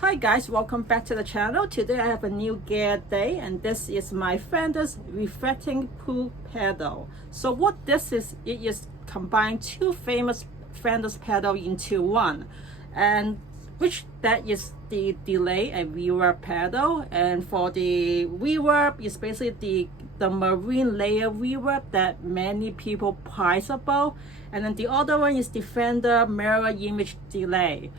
Hi guys, welcome back to the channel. Today I have a new gear day and this is my Fender's Reflecting Pool Pedal. So what this is, it is combined two famous Fender's pedal into one, and which that is the delay and reverb pedal, and for the reverb is basically the marine layer reverb that many people prize about, and then the other one is the Fender mirror image delay.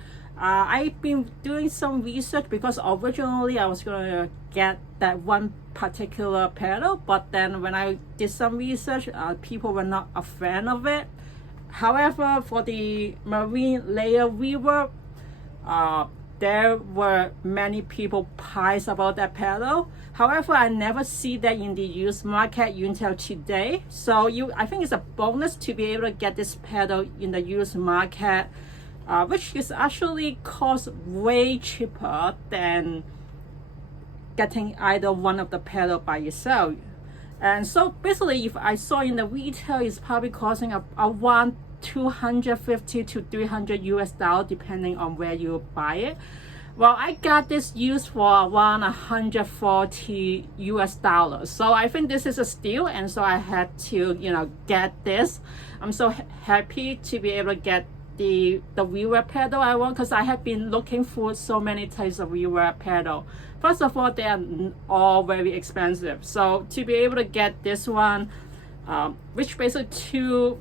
I've been doing some research because originally I was going to get that one particular pedal, but then when I did some research, people were not a fan of it. However, for the marine layer reverb, there were many people price about that pedal. However, I never see that in the used market until today. So I think it's a bonus to be able to get this pedal in the used market, which is actually cost way cheaper than getting either one of the pedal by yourself. And so basically, if I saw in the retail, it's probably costing around 250 to 300 US dollars depending on where you buy it. Well, I got this used for around 140 US dollars. So I think this is a steal, and so I had to, get this. I'm so happy to be able to get the reverb pedal I want, because I have been looking for so many types of reverb pedal. First of all, they are all very expensive. So to be able to get this one, which basically two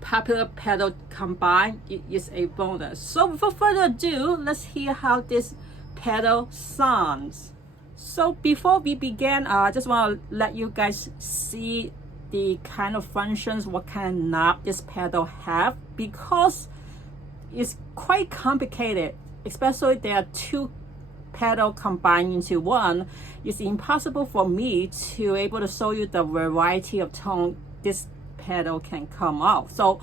popular pedal combined, it is a bonus. So without further ado, let's hear how this pedal sounds. So before we begin, I just want to let you guys see the kind of functions, what kind of knob this pedal have, because it's quite complicated, especially there are two pedal combined into one. It's impossible for me to able to show you the variety of tone this pedal can come out. So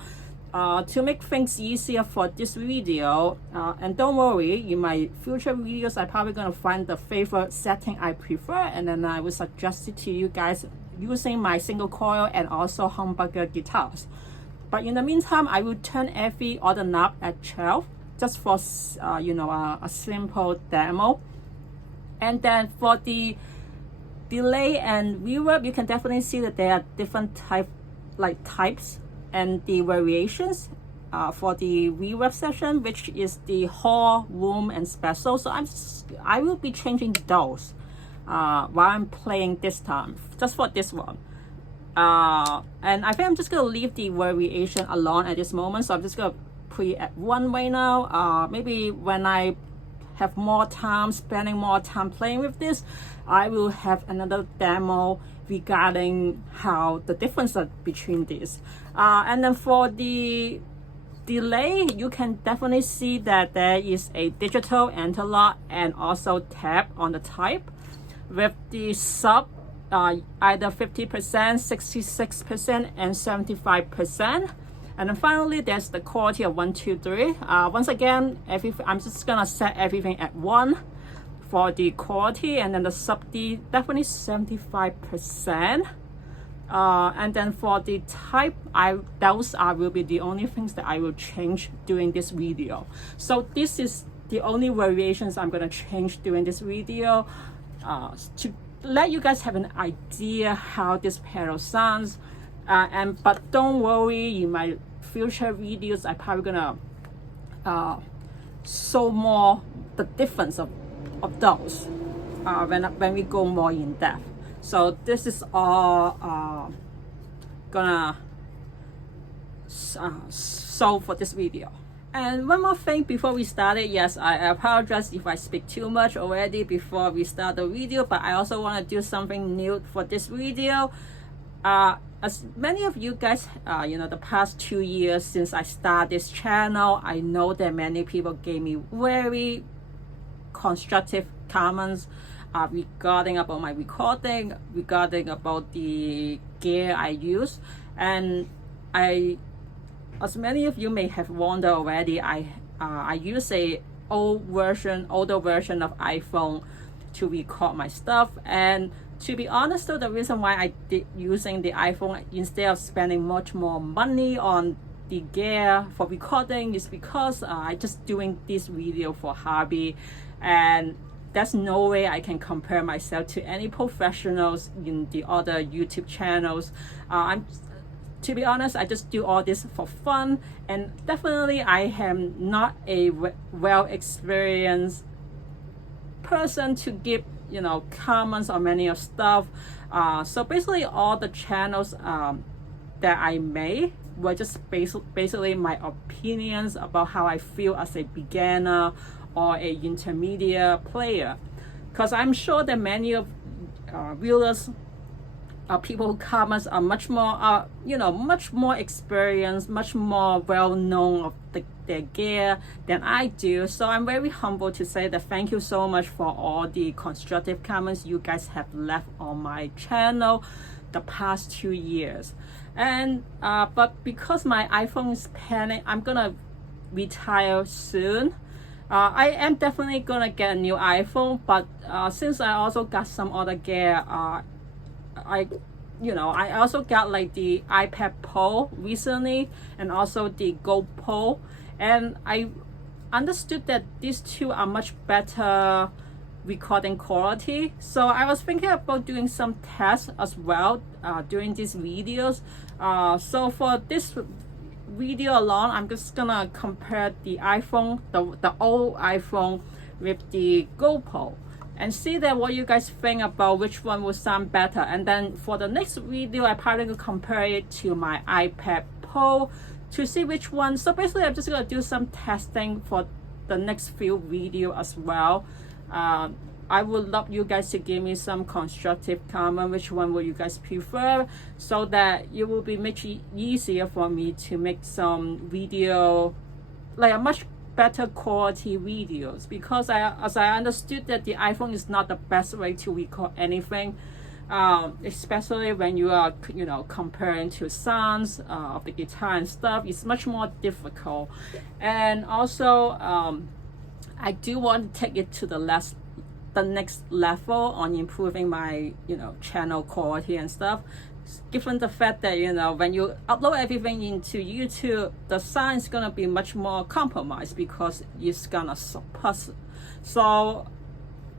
to make things easier for this video, and don't worry, in my future videos I'm probably going to find the favorite setting I prefer, and then I will suggest it to you guys using my single coil and also humbucker guitars. But in the meantime, I will turn every other knob at 12 just for a simple demo. And then for the delay and reverb, you can definitely see that there are different types and the variations. For the reverb section, which is the hall, room, and special. So I will be changing those while I'm playing this time, just for this one. And I think I'm just gonna leave the variation alone at this moment. So I'm just gonna put it at one right now. Maybe when I have more time, spending more time playing with this, I will have another demo regarding how the difference between these. And then for the delay, you can definitely see that there is a digital analog and also tap on the type, with the sub either 50%, 66%, and 75%. And then finally, there's the quality of 1, 2, 3. Once again, I'm just gonna set everything at 1 for the quality, and then the sub D definitely 75%. And then for the type, those will be the only things that I will change during this video. So this is the only variations I'm gonna change during this video, to let you guys have an idea how this pedal sounds. But don't worry, in my future videos I'm probably gonna show more the difference of those when we go more in depth. So this is all gonna show for this video. And one more thing before we start it, yes, I apologize if I speak too much already before we start the video, but I also want to do something new for this video. As many of you guys, the past 2 years since I started this channel, I know that many people gave me very constructive comments regarding about my recording, regarding about the gear I use. And as many of you may have wondered already, I use a older version of iPhone to record my stuff. And to be honest though, the reason why I did using the iPhone instead of spending much more money on the gear for recording is because I just doing this video for hobby, and there's no way I can compare myself to any professionals in the other YouTube channels. To be honest, I just do all this for fun, and definitely I am not a well experienced person to give comments on many of stuff. So basically all the channels that I made were just basically my opinions about how I feel as a beginner or a intermediate player, because I'm sure that many of viewers, people who comments are much more much more experienced, much more well known of their gear than I do. So I'm very humble to say that thank you so much for all the constructive comments you guys have left on my channel the past 2 years. And but because my iPhone is panic, I'm gonna retire soon. I am definitely gonna get a new iPhone, but since I also got some other gear, I also got like the iPad Pro recently, and also the GoPro, and I understood that these two are much better recording quality. So I was thinking about doing some tests as well during these videos. So for this video alone, I'm just gonna compare the iPhone, the old iPhone, with the GoPro, and see that what you guys think about which one will sound better. And then for the next video, I probably will compare it to my iPad Pro to see which one. So basically I'm just gonna do some testing for the next few video as well. I would love you guys to give me some constructive comment, which one will you guys prefer, so that it will be much easier for me to make some video, like a much better quality videos, because as I understood that the iPhone is not the best way to record anything, especially when you are comparing to sounds of the guitar and stuff. It's much more difficult. And also I do want to take it to the next level on improving my channel quality and stuff, given the fact that when you upload everything into YouTube, the sound is gonna be much more compromised because it's gonna suppress. So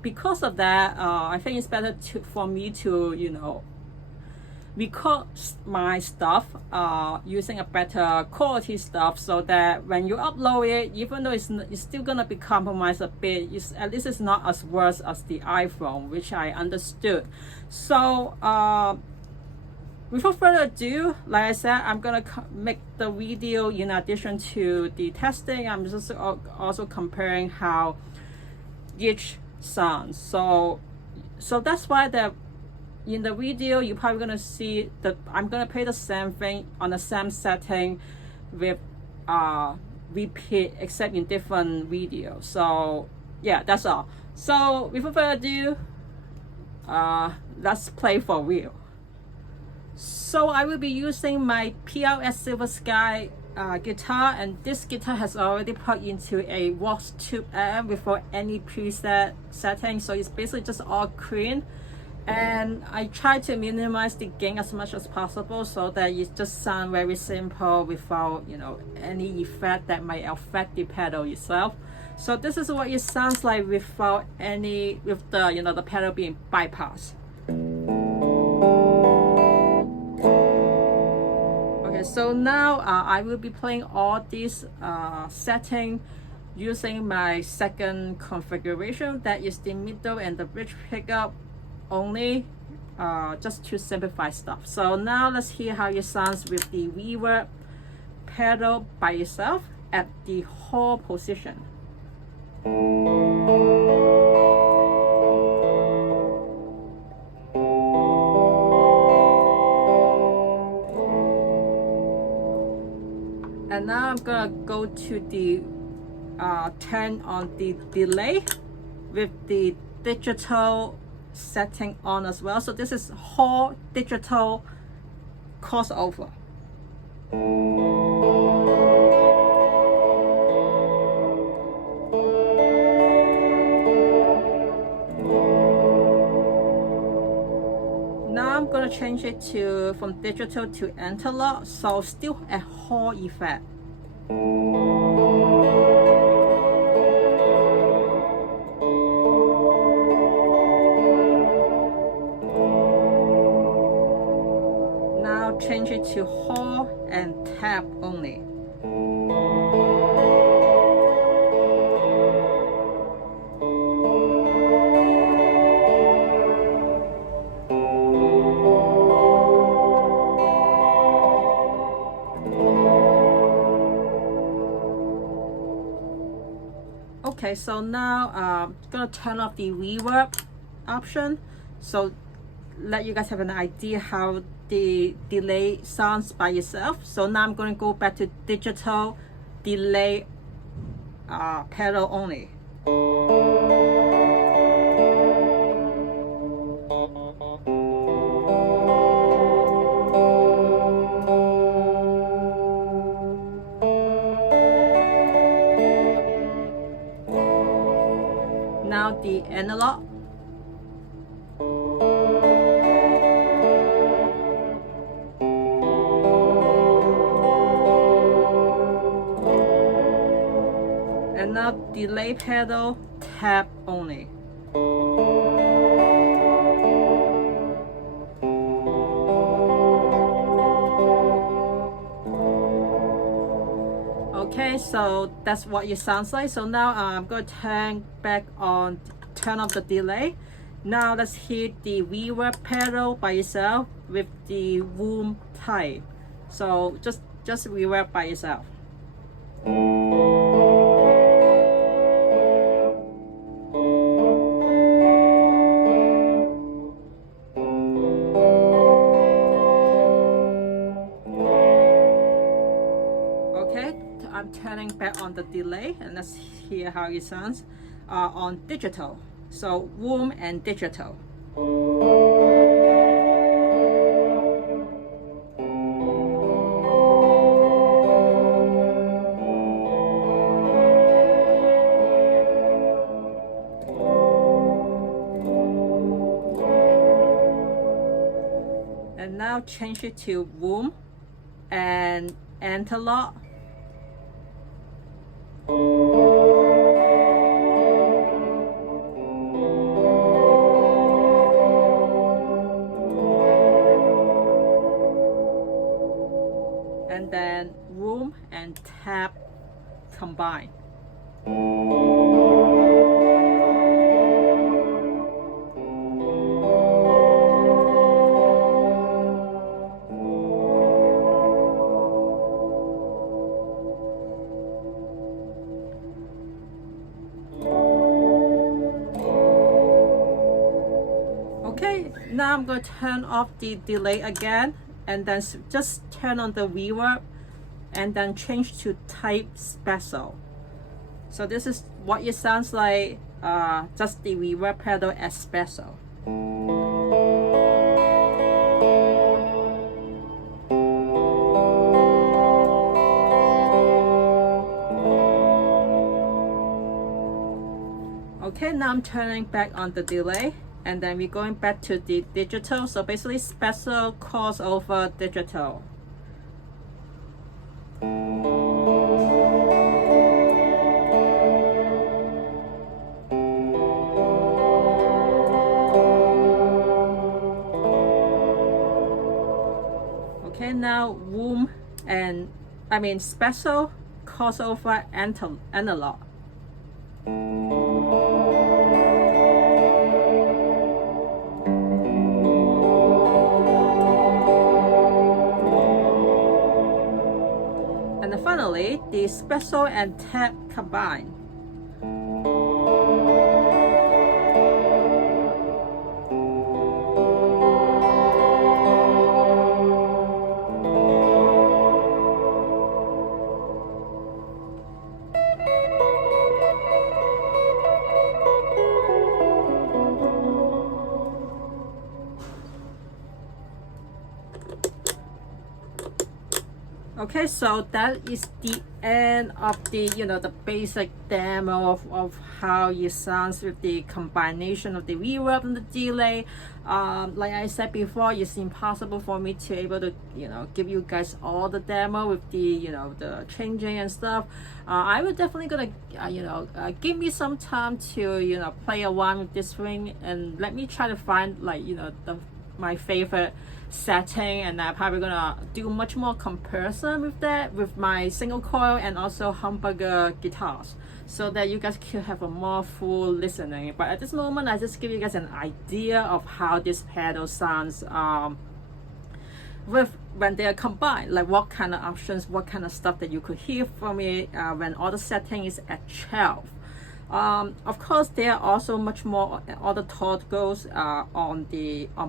because of that, I think it's better for me to record my stuff using a better quality stuff, so that when you upload it, even though it's still gonna be compromised a bit, at least it's not as worse as the iPhone, which I understood. So without further ado, like I said, I'm gonna make the video in addition to the testing. I'm just also comparing how each sounds. So that's why in the video you're probably gonna see that I'm gonna play the same thing on the same setting with repeat, except in different videos. So yeah, that's all. So without further ado, let's play for real. So I will be using my PRS Silver Sky guitar, and this guitar has already plugged into a Vox Tube amp without any preset settings, so it's basically just all clean. And I try to minimize the gain as much as possible, so that it just sounds very simple without any effect that might affect the pedal itself. So this is what it sounds like without the pedal being bypassed. Okay, so now I will be playing all these settings using my second configuration, that is the middle and the bridge pickup only, just to simplify stuff. So now let's hear how it sounds with the reverb pedal by itself at the hold position. And now I'm gonna go to the turn on the delay with the digital setting on as well. So this is whole digital crossover. Now I'm gonna change it from digital to analog, so still at Hall effect. Now change it to Hall and tap only. Okay, so now I'm gonna turn off the reverb option, so let you guys have an idea how the delay sounds by itself. So now I'm going to go back to digital delay pedal only. Now the analog. And now delay pedal, tap only. Okay, so that's what it sounds like. So now I'm going to turn off the delay. Now let's hear the reverb pedal by itself with the room type. So just reverb by itself. I'm turning back on the delay, and let's hear how it sounds on digital. So room and digital. And now change it to room and analog. And then room and tap combine. Okay, now I'm going to turn off the delay again, and then just turn on the reverb and then change to type special. So this is what it sounds like, just the reverb pedal as special. Okay, now I'm turning back on the delay, and then we're going back to the digital. So basically special crossover digital. Okay, now room and special crossover analog. And then finally, the special and tap combine. Okay, so that is the end of the the basic demo of how it sounds with the combination of the reverb and the delay. Like I said before, it's impossible for me to able to give you guys all the demo with the the changing and stuff. I will definitely gonna give me some time to play around with this thing, and let me try to find like my favorite setting, and I'm probably gonna do much more comparison with that with my single coil and also humbucker guitars, so that you guys can have a more full listening. But at this moment, I just give you guys an idea of how this pedal sounds with when they are combined, like what kind of options, what kind of stuff that you could hear from it when all the setting is at 12. Of course, there are also much more other toggles on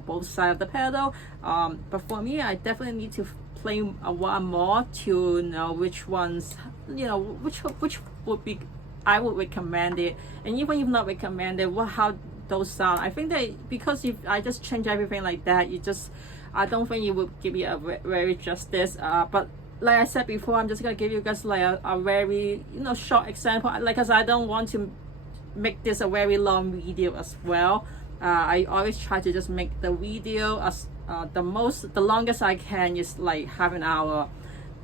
both sides of the pedal. But for me, I definitely need to play a while more to know which ones, which would be I would recommend it, and even if not recommended, how those sound. I think that because if I just change everything like that, I don't think it would give you a very justice. But like I said before, I'm just gonna give you guys like a very short example, like, because I don't want to make this a very long video as well. I always try to just make the video as the longest I can is like half an hour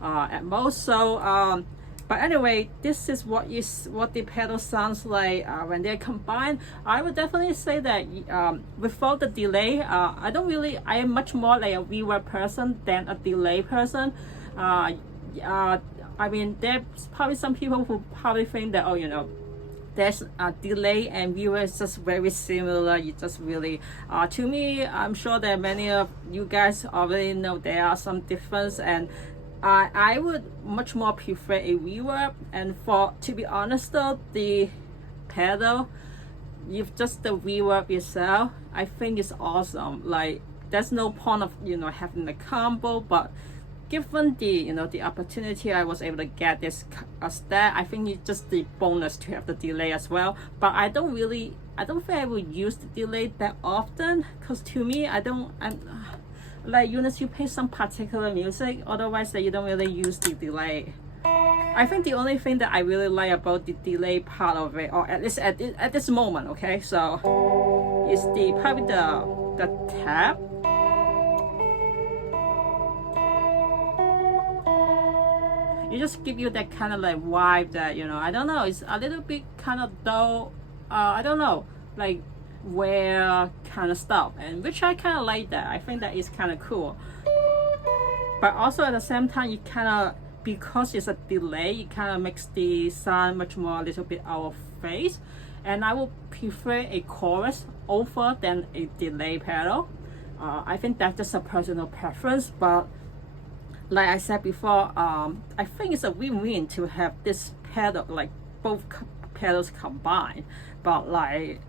at most. So but anyway, this is what the pedal sounds like when they're combined. I would definitely say that without the delay, I am much more like a reverb person than a delay person. I mean, there's probably some people who probably think that, there's a delay and reverb is just very similar. You just really, to me, I'm sure that many of you guys already know there are some difference, and I would much more prefer a reverb. And to be honest though, the pedal, if just the reverb itself, I think it's awesome. Like, there's no point of having the combo, but given the the opportunity I was able to get this as that, I think it's just the bonus to have the delay as well. But I don't think I would use the delay that often, because to me, I'm like, unless you play some particular music, otherwise that you don't really use the delay. I think the only thing that I really like about the delay part of it, or at least at this moment, okay, so is probably the tap. It just give you that kind of like vibe that I don't know, it's a little bit kind of dull. I don't know, like where kind of stuff, and which I kind of like that. I think that is kind of cool. But also at the same time, you kind of, because it's a delay, it kind of makes the sound much more a little bit out of phase. And I would prefer a chorus over than a delay pedal. I think that's just a personal preference, but like I said before, I think it's a win-win to have this pedal, like both pedals combined. But like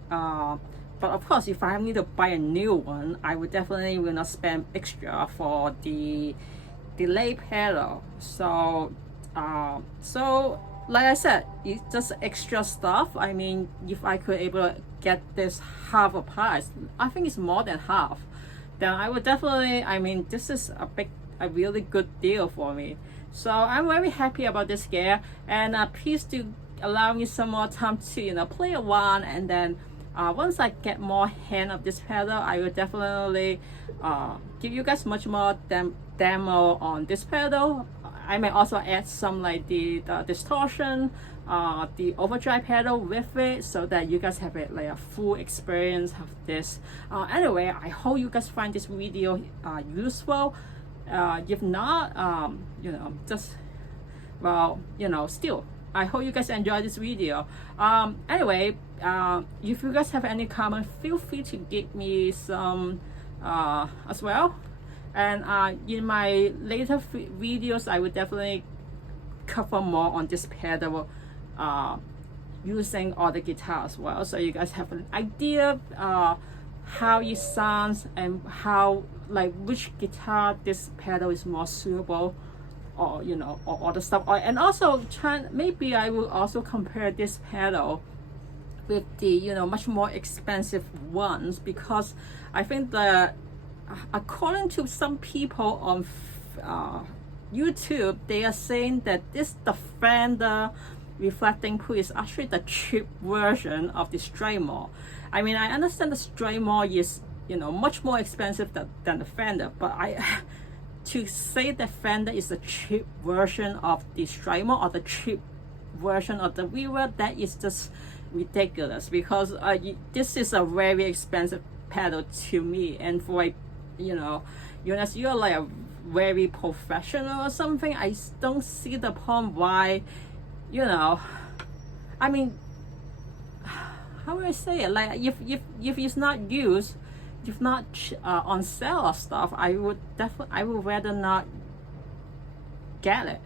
but of course, if I need to buy a new one, I would definitely will not spend extra for the delay pedal. So like I said, it's just extra stuff. I mean, if I could able to get this half a price, I think it's more than half, then I would definitely, I mean, this is a really good deal for me. So I'm very happy about this gear, and please do allow me some more time to play around, and then once I get more hand of this pedal, I will definitely give you guys much more demo on this pedal. I may also add some like the distortion, the overdrive pedal with it, so that you guys have like a full experience of this. Anyway, I hope you guys find this video useful. If not, just, well, still, I hope you guys enjoy this video. Anyway, if you guys have any comment, feel free to give me some as well. And in my later videos, I will definitely cover more on this pedal using all the guitar as well, so you guys have an idea how it sounds and how, like, which guitar this pedal is more suitable, or or all the stuff. And also maybe I will also compare this pedal with the much more expensive ones, because I think that according to some people on YouTube, they are saying that the Fender Reflecting Pool is actually the cheap version of the straight mode. I mean, I understand the straight mode is, you know, much more expensive than the Fender, but to say that Fender is the cheap version of the straight mode or the cheap version of the reverb, that is just ridiculous, because this is a very expensive pedal to me, and for like, you know, unless you're like a very professional or something, I don't see the point why, you know, I mean, how would I say it, like if it's not used, if not on sale or stuff, I would rather not get it.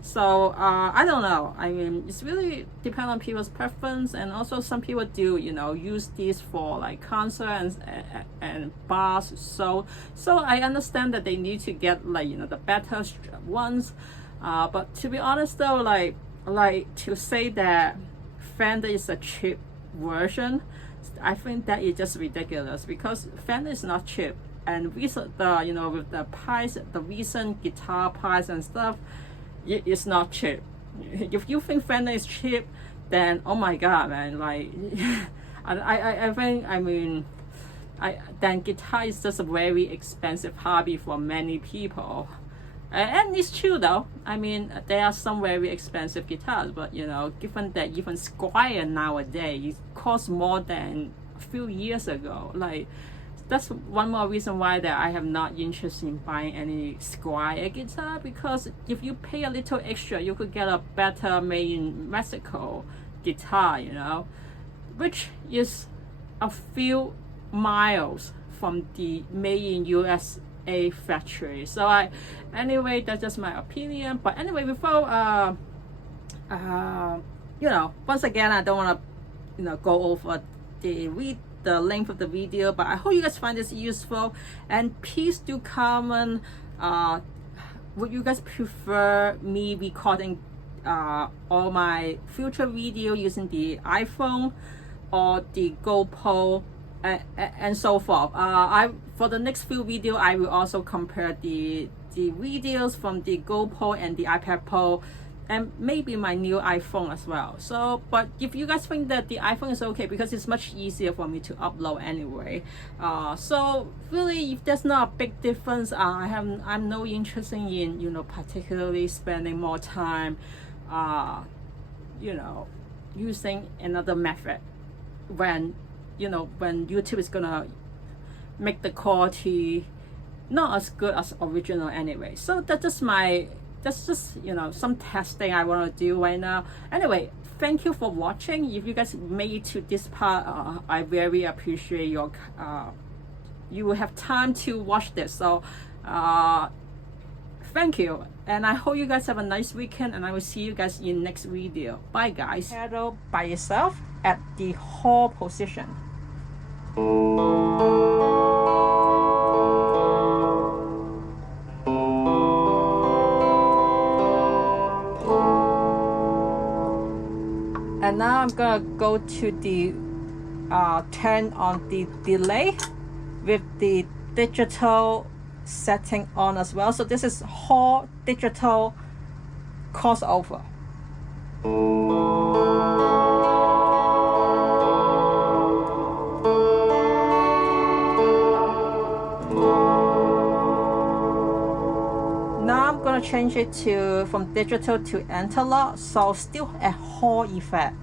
So I don't know, I mean, it's really depend on people's preference, and also some people do, you know, use these for like concerts and bars, so I understand that they need to get, like, you know, the better ones, but to be honest though, like to say that Fender is a cheap version, I think that is just ridiculous, because Fender is not cheap, and you know, with the price, the recent guitar price and stuff, it's not cheap. If you think Fender is cheap, then oh my god, man, like I think, I mean, then guitar is just a very expensive hobby for many people. And it's true though, I mean, there are some very expensive guitars, but you know, given that even Squire nowadays costs more than a few years ago, like that's one more reason why that I have not interest in buying any Squire guitar, because if you pay a little extra, you could get a better made in Mexico guitar, you know, which is a few miles from the made in USA factory. So anyway, that's just my opinion. But anyway, before you know, once again, I don't want to, you know, go over the length of the video, but I hope you guys find this useful, and please do comment, would you guys prefer me recording all my future video using the iPhone or the GoPro, and so forth. For the next few video, I will also compare the videos from the GoPro and the iPad Pro, and maybe my new iPhone as well. So, but if you guys think that the iPhone is okay, because it's much easier for me to upload anyway, so really, if there's not a big difference, I'm no interest in, you know, particularly spending more time you know, using another method, when, you know, when YouTube is gonna make the quality not as good as original anyway. So that's just, you know, some testing I want to do right now. Anyway, thank you for watching. If you guys made it to this part, I very appreciate your you will have time to watch this. So thank you, and I hope you guys have a nice weekend, and I will see you guys in next video. Bye guys. Pedal by yourself at the hold position. And now I'm gonna go to the turn on the delay with the digital setting on as well. So this is whole digital crossover. Now I'm gonna change it to from digital to analog, so still a whole effect.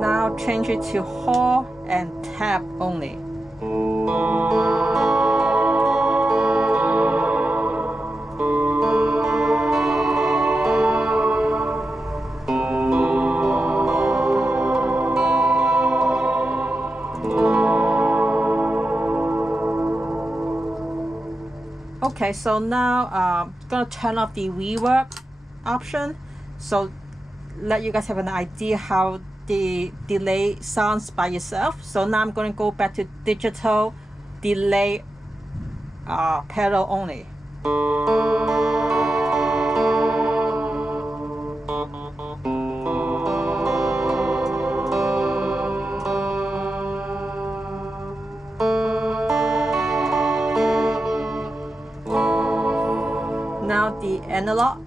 Now change it to hold and tap only. Okay, so now I'm gonna turn off the reverb option, so let you guys have an idea how the delay sounds by itself. So now I'm going to go back to digital delay pedal only. now the analog.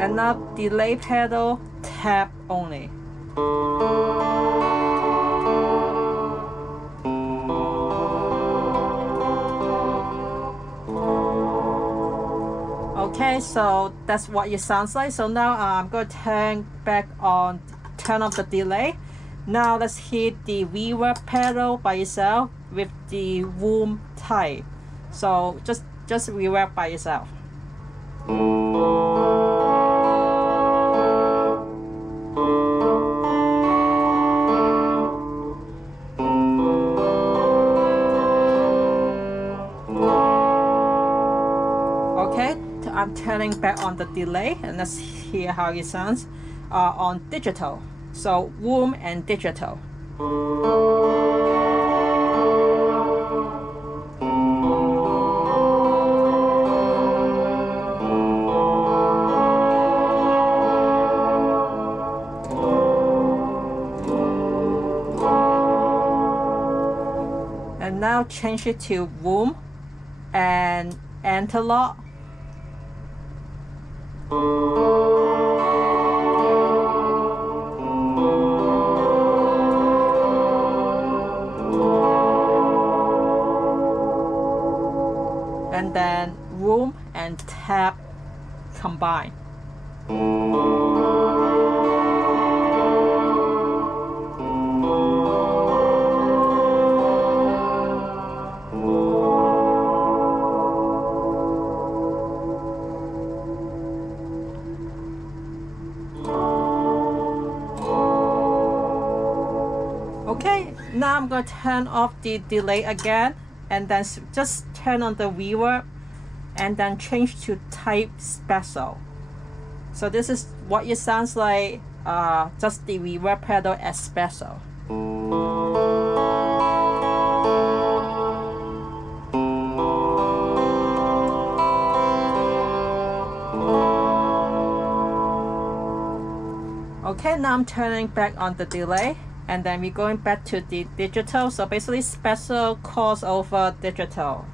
And now delay pedal, tap only. Okay, so that's what it sounds like. So now I'm going to turn off the delay. Now let's hit the reverb pedal by itself with the room type. So just reverb by itself. Okay, I'm turning back on the delay, and let's hear how it sounds on digital. So room and digital. And now change it to room and analog. And then room and tap combine. Okay, now I'm going to turn off the delay again, and then just turn on the reverb and then change to type special. So this is what it sounds like, just the reverb pedal as special. Okay, now I'm turning back on the delay, and then we're going back to the digital. So basically special cross over digital.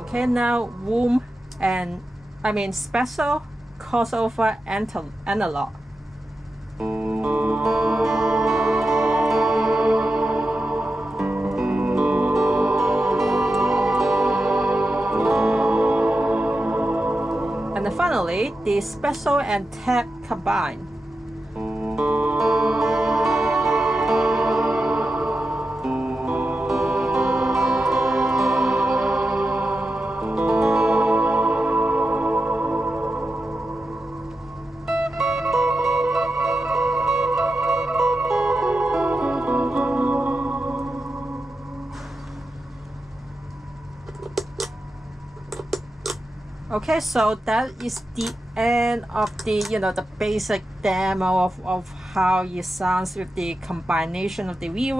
Okay, now room and special crossover analog. And then finally, the special and tap combine. Okay, so that is the end of the the basic demo of how it sounds with the combination of the reverb